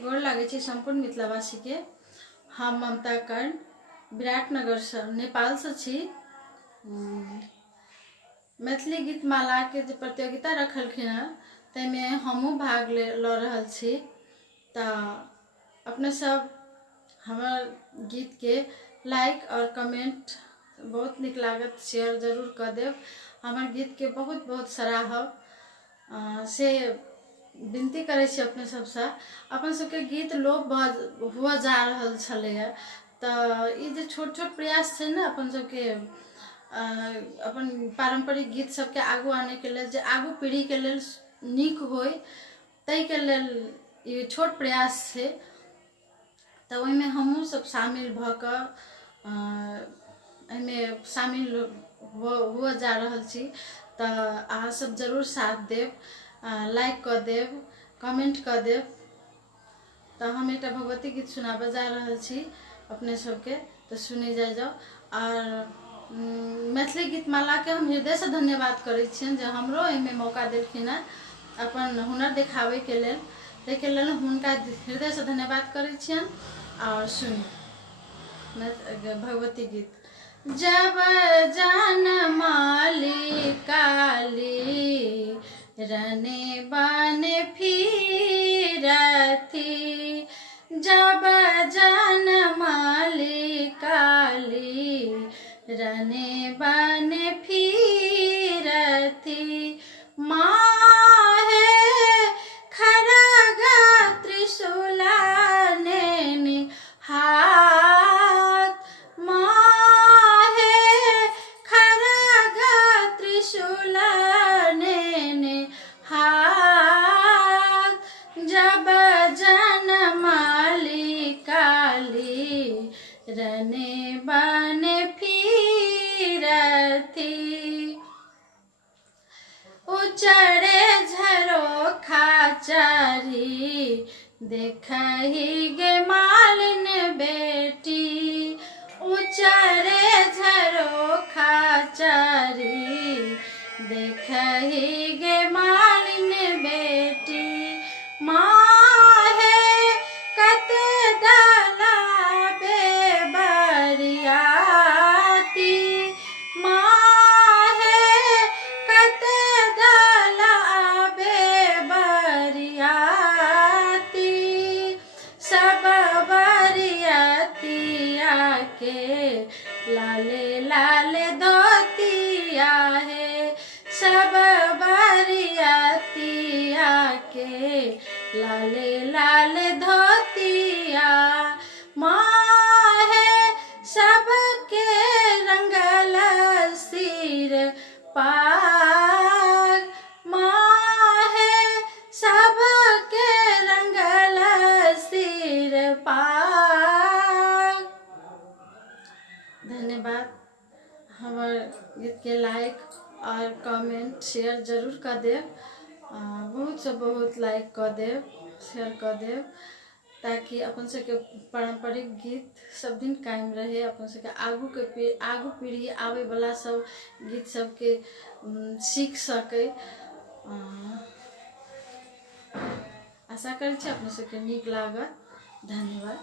गोर लागे छी संपूर्ण मिथिलावासी के। हम ममता कर्ण विराटनगर से नेपाल से छी। मैथिली गीत माला के जो प्रतियोगिता रखलखिन है तैमे हमहू भाग ल रहल छी। तो अपने सब हमार गीत के लाइक और कमेंट बहुत निक लागत शेयर जरूर कर देव। हमार गीत के बहुत बहुत सराहब से विनती करे छी अपने सबसे। अपन सबके गीत लोप हुआ जा रहल छलैया। तो ये जो छोट छोट प्रयास है ना अपन सबके अपन पारंपरिक गीत सबके आगू आने के लिए, जो आगू पीढ़ी के लिए नीक होय तै के लेल ये छोट प्रयास है। तो ओहिमे हमहू सब शामिल भक में शामिल हुआ जा रहल छी। तो अहाँ सब जरूर साथ देव, लाइक कर देव, कमेंट कर देव। तो हम एक भगवती गीत सुनाबे जा रहल छी अपने सबके, तो सुने जाओ। और मैथिली गीत माला के हम हृदय से धन्यवाद करे छियन जे हमरो एमे मौका देलखिन है अपन हुनर दिखावे के लेल। ताके लेल हुनका हृदय से धन्यवाद करे छियन। और सुन भगवती गीत। जब जान माली काली रने बन फिरती, जब जान माली काली रने बन फिरती, माहे खरगा त्रिशूला नेनि हाथ, माहे खरगा त्रिशूला नेनि हाथ, जब जन माली काली रने बन फिरती, उचरे झरोखा चढ़ी देखही गे मालिन बेटी, उचरे झरोखा चढ़ी देखही गे मालिन बेटी, माहे कते दलाबे बरियाती, माहे कते दलाबे बरियाती, सब बरियातिया के लाले लाले धोतिया है, सब बरियातिया के लाले लाले धोतिया, माहे सबके रंगल सिर पाग, माहे सबके रंगल सिर पाग। धन्यवाद। हमार गीत के लाइक और कमेंट शेयर जरूर कर देव। बहुत से बहुत लाइक कर देव, शेयर कर देव, ताकि अपन सबके पारंपरिक गीत सब दिन कायम रहे। अपन सबके आगू पीढ़ी आवे वाला सब गीत सबके सीख सके। आशा करै छी अपन सबके नीक लागत। धन्यवाद।